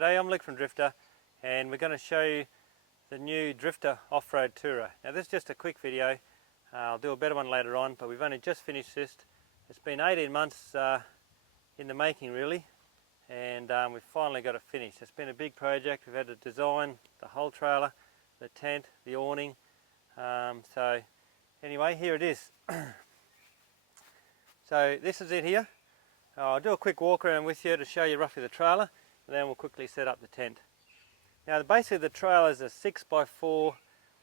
G'day, I'm Luke from Drifta, and we're going to show you the new Drifta Offroad Tourer. Now this is just a quick video. I'll do a better one later on, but we've only just finished this. It's been 18 months in the making really, and we've finally got it finished. It's been a big project. We've had to design the whole trailer, the tent, the awning. So anyway, here it is. So this is it here. I'll do a quick walk around with you to show you roughly the trailer, and then we'll quickly set up the tent. Now basically the trailer is a 6x4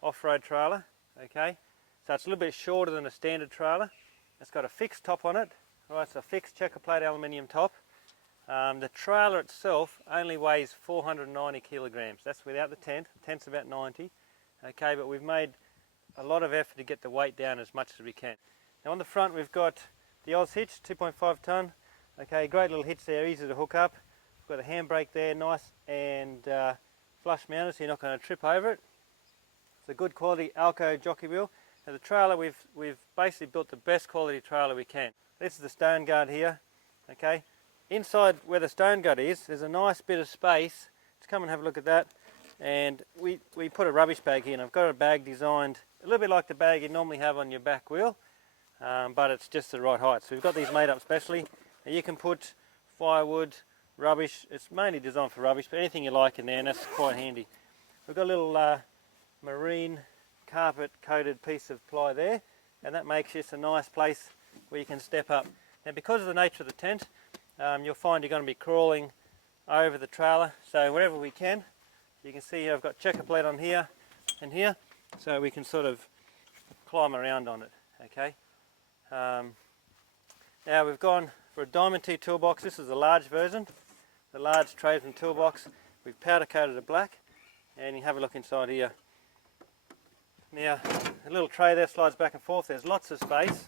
off-road trailer, okay? So it's a little bit shorter than a standard trailer. It's got a fixed top on it, right? It's a fixed checker plate aluminium top. The trailer itself only weighs 490 kilograms. That's without the tent. The tent's about 90, okay? But we've made a lot of effort to get the weight down as much as we can. Now on the front we've got the Oz hitch, 2.5 tonne. Okay, great little hitch there, easy to hook up. We've got a handbrake there, nice and flush mounted, so you're not going to trip over it. It's a good quality Alco jockey wheel. Now the trailer, we've basically built the best quality trailer we can. This is the stone guard here. Okay, inside where the stone guard is, there's a nice bit of space. Let's come and have a look at that. And we put a rubbish bag here, and I've got a bag designed a little bit like the bag you normally have on your back wheel, but it's just the right height. So we've got these made up specially. Now you can put firewood, rubbish. It's mainly designed for rubbish, but anything you like in there, and that's quite handy. We've got a little marine carpet coated piece of ply there, and that makes this a nice place where you can step up. Now because of the nature of the tent, you'll find you're going to be crawling over the trailer, so wherever we can. You can see here I've got checker plate on here and here, so we can sort of climb around on it. Okay. Now we've gone for a Diamond T toolbox. This is the large version, the large tradesman toolbox. We've powder coated it black, and you have a look inside here. Now a little tray there slides back and forth. There's lots of space.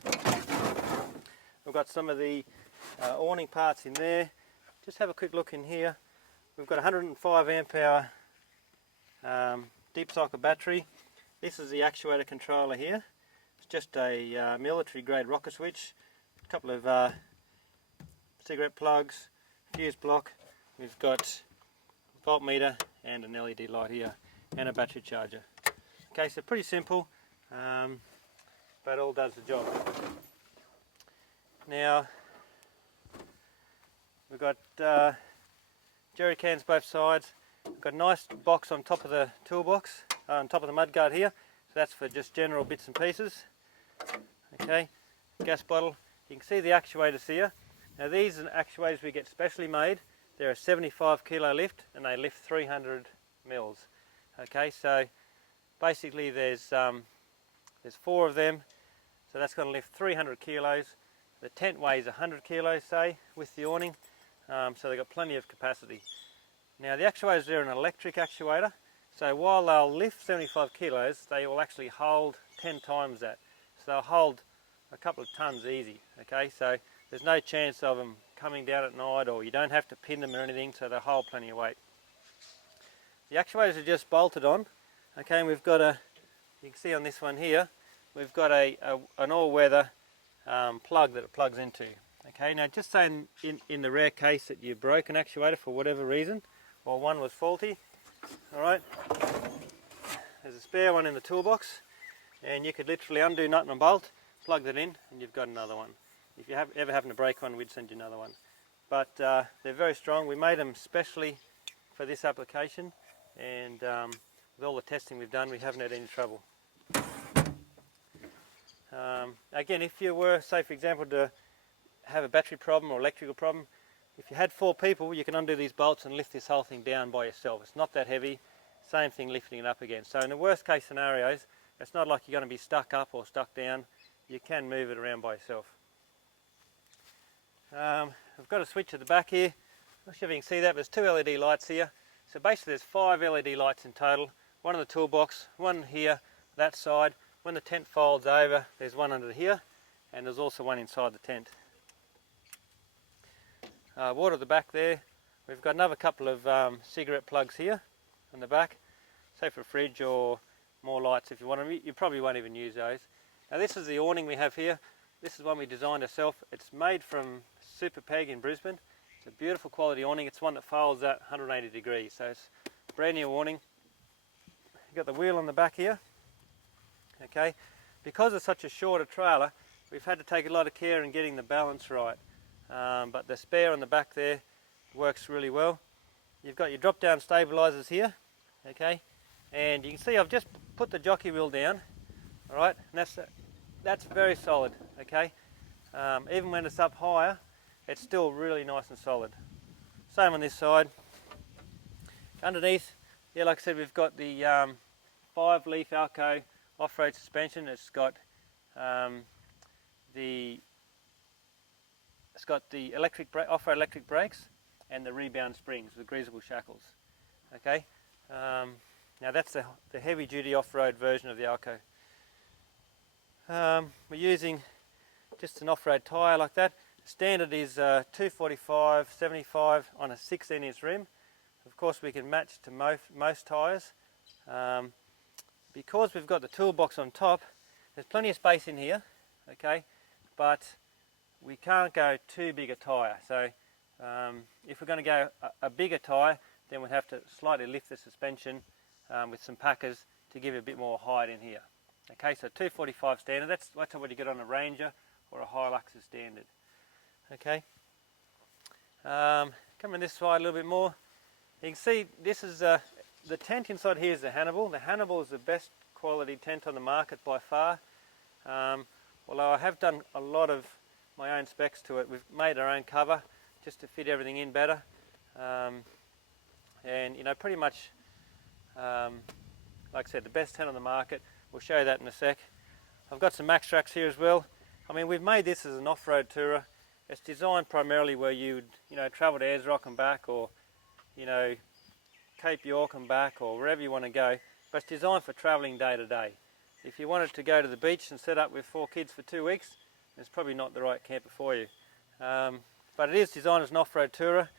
We've got some of the awning parts in there. Just have a quick look in here. We've got 105 amp hour deep cycle battery. This is the actuator controller here. It's just a military grade rocker switch, a couple of cigarette plugs, fuse block. We've got a voltmeter and an LED light here, and a battery charger. Okay, so pretty simple, but all does the job. Now we've got jerry cans both sides. We've got a nice box on top of the toolbox, on top of the mudguard here. So that's for just general bits and pieces. Okay, gas bottle. You can see the actuators here. Now these are actuators we get specially made. They're a 75 kilo lift, and they lift 300 mils. Okay, so basically there's 4 of them, so that's going to lift 300 kilos. The tent weighs 100 kilos, say, with the awning, so they've got plenty of capacity. Now the actuators are an electric actuator, so while they'll lift 75 kilos, they will actually hold 10 times that. So they'll hold a couple of tons easy. Okay, so there's no chance of them coming down at night, or you don't have to pin them or anything, so they'll hold plenty of weight. The actuators are just bolted on. Okay, and we've got you can see on this one here, we've got an all-weather plug that it plugs into. Okay, now just say in the rare case that you broke an actuator for whatever reason, or one was faulty, alright, there's a spare one in the toolbox, and you could literally undo nut and bolt, plug that in, and you've got another one. If you ever happen to break one, we'd send you another one. But they're very strong. We made them specially for this application, and with all the testing we've done, we haven't had any trouble. Again, if you were, say for example, to have a battery problem or electrical problem, if you had 4 people, you can undo these bolts and lift this whole thing down by yourself. It's not that heavy. Same thing lifting it up again. So in the worst case scenarios, it's not like you're going to be stuck up or stuck down. You can move it around by yourself. I've got a switch at the back here. I'm not sure if you can see that, but there's 2 LED lights here. So basically there's 5 LED lights in total. One in the toolbox, one here, that side. When the tent folds over, there's one under here, and there's also one inside the tent. Water at the back there. We've got another couple of cigarette plugs here on the back, say for a fridge or more lights if you want them. You probably won't even use those. Now this is the awning we have here. This is one we designed ourselves. It's made from Super Peg in Brisbane, It's a beautiful quality awning. It's one that folds at 180 degrees, so it's a brand new awning. You've got the wheel on the back here. Okay, because it's such a shorter trailer, we've had to take a lot of care in getting the balance right. But the spare on the back there works really well. You've got your drop-down stabilizers here, okay, and you can see I've just put the jockey wheel down. All right, and that's very solid. Okay, even when it's up higher, it's still really nice and solid. Same on this side. Underneath, yeah, like I said, we've got the 5-leaf Alco off-road suspension. It's got the electric off-road electric brakes and the rebound springs with greasable shackles. Okay, now that's the heavy-duty off-road version of the Alco. We're using just an off-road tyre like that. Standard is 245/75 on a 16-inch rim. Of course, we can match to most tyres. Because we've got the toolbox on top, there's plenty of space in here, okay, but we can't go too big a tyre. So if we're going to go a bigger tyre, then we'd have to slightly lift the suspension with some packers to give it a bit more height in here. Okay, so 245 standard, that's what you get on a Ranger or a Hilux standard. Okay, coming this side a little bit more, you can see this is the tent inside here is the Hannibal. The Hannibal is the best quality tent on the market by far. Although I have done a lot of my own specs to it. We've made our own cover just to fit everything in better. And you know, pretty much, like I said, the best tent on the market. We'll show you that in a sec. I've got some max tracks here as well. I mean, we've made this as an off-road tourer. It's designed primarily where you'd, you know, travel to Ayers Rock and back, or, you know, Cape York and back, or wherever you want to go. But it's designed for travelling day to day. If you wanted to go to the beach and set up with 4 kids for 2 weeks, it's probably not the right camper for you. But it is designed as an off-road tourer.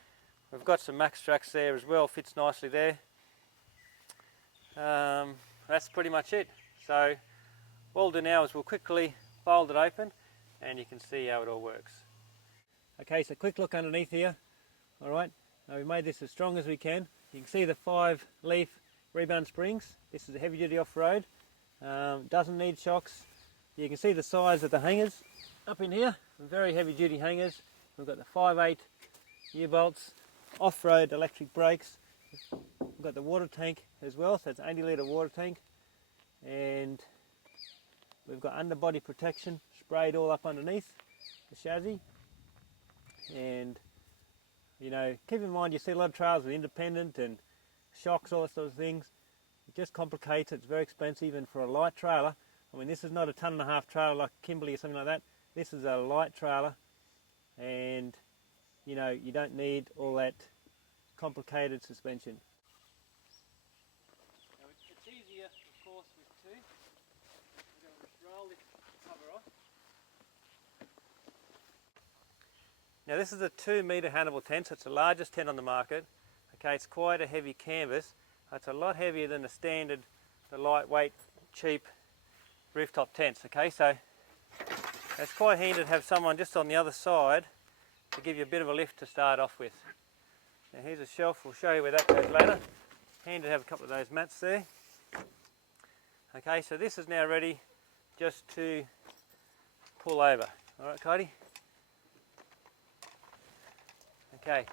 We've got some max tracks there as well, fits nicely there. That's pretty much it. So what we'll do now is we'll quickly fold it open and you can see how it all works. Okay, so quick look underneath here. Alright, now we made this as strong as we can. You can see the 5-leaf rebound springs. This is a heavy duty off-road. Doesn't need shocks. You can see the size of the hangers up in here. Very heavy duty hangers. We've got the 5/8 U-bolts, off-road electric brakes. We've got the water tank as well, so it's an 80-litre water tank. And we've got underbody protection sprayed all up underneath the chassis. And you know, keep in mind you see a lot of trailers with independent and shocks, all those sort of things. It just complicates it. It's very expensive, and for a light trailer, I mean, this is not a 1.5 ton trailer like Kimberley or something like that. This is a light trailer, and you know, you don't need all that complicated suspension. Now, it's easier, of course, with 2. We're going to just roll this cover off. Now, this is a 2-metre Hannibal tent, so it's the largest tent on the market. Okay, it's quite a heavy canvas. It's a lot heavier than the lightweight, cheap rooftop tents. Okay, so it's quite handy to have someone just on the other side to give you a bit of a lift to start off with. Now here's a shelf, we'll show you where that goes later. Handy to have a couple of those mats there. Okay, so this is now ready just to pull over. Alright, Cody? Okay.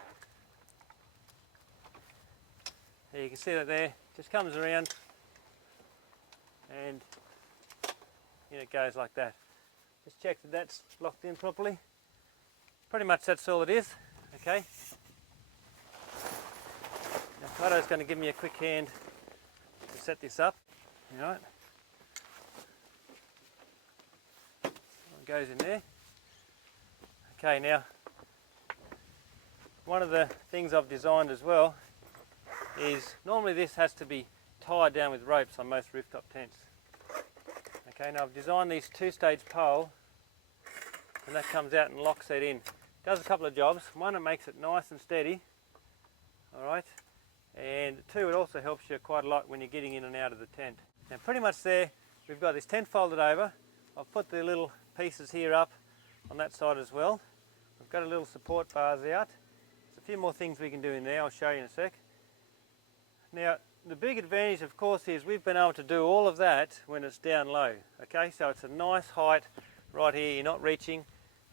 There you can see that there, just comes around and it goes like that. Just check that that's locked in properly. Pretty much that's all it is. Okay. Now Codo's going to give me a quick hand to set this up. Alright. It goes in there. Okay, now one of the things I've designed as well is normally this has to be tied down with ropes on most rooftop tents. Okay, now I've designed these 2-stage pole, and that comes out and locks that in. Does a couple of jobs. One, it makes it nice and steady, alright, and 2, it also helps you quite a lot when you're getting in and out of the tent. Now pretty much there, we've got this tent folded over. I've put the little pieces here up on that side as well. I've got a little support bars out, few more things we can do in there, I'll show you in a sec. Now, the big advantage of course is we've been able to do all of that when it's down low. Okay, so it's a nice height right here, you're not reaching,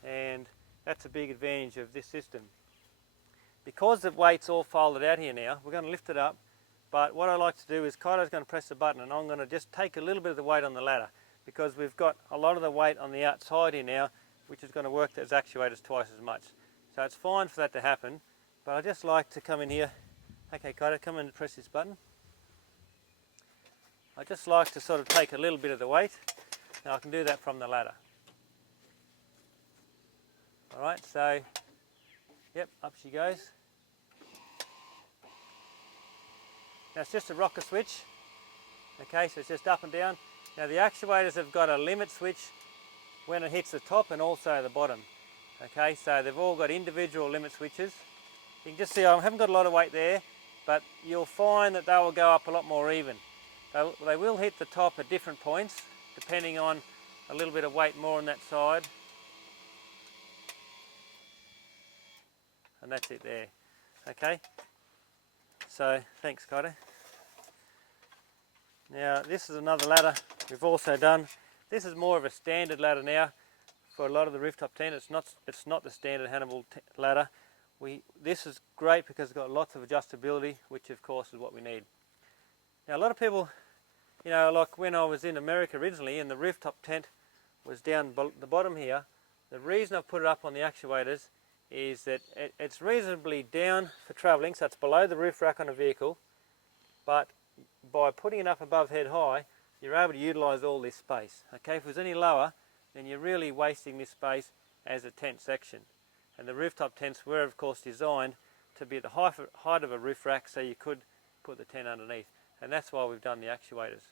and that's a big advantage of this system. Because the weight's all folded out here now, we're going to lift it up, but what I like to do is Kaido's going to press the button and I'm going to just take a little bit of the weight on the ladder, because we've got a lot of the weight on the outside here now, which is going to work as actuators twice as much. So it's fine for that to happen, but I just like to come in here. Okay, Kaido, come in and press this button. I just like to sort of take a little bit of the weight. Now I can do that from the ladder. Alright, so, yep, up she goes. Now it's just a rocker switch. Okay, so it's just up and down. Now the actuators have got a limit switch when it hits the top and also the bottom. Okay, so they've all got individual limit switches. You can just see I haven't got a lot of weight there, but you'll find that they will go up a lot more even. They will hit the top at different points, depending on a little bit of weight more on that side. And that's it there. Okay, so thanks Kaido. Now this is another ladder we've also done. This is more of a standard ladder now for a lot of the rooftop tent. It's not the standard Hannibal ladder. This is great because it's got lots of adjustability, which of course is what we need. Now a lot of people, you know, like when I was in America originally and the rooftop tent was down the bottom here, the reason I've put it up on the actuators is that it's reasonably down for travelling, so it's below the roof rack on a vehicle, but by putting it up above head high, you're able to utilise all this space. Okay, if it was any lower, then you're really wasting this space as a tent section. And the rooftop tents were of course designed to be at the height of a roof rack, so you could put the tent underneath. And that's why we've done the actuators.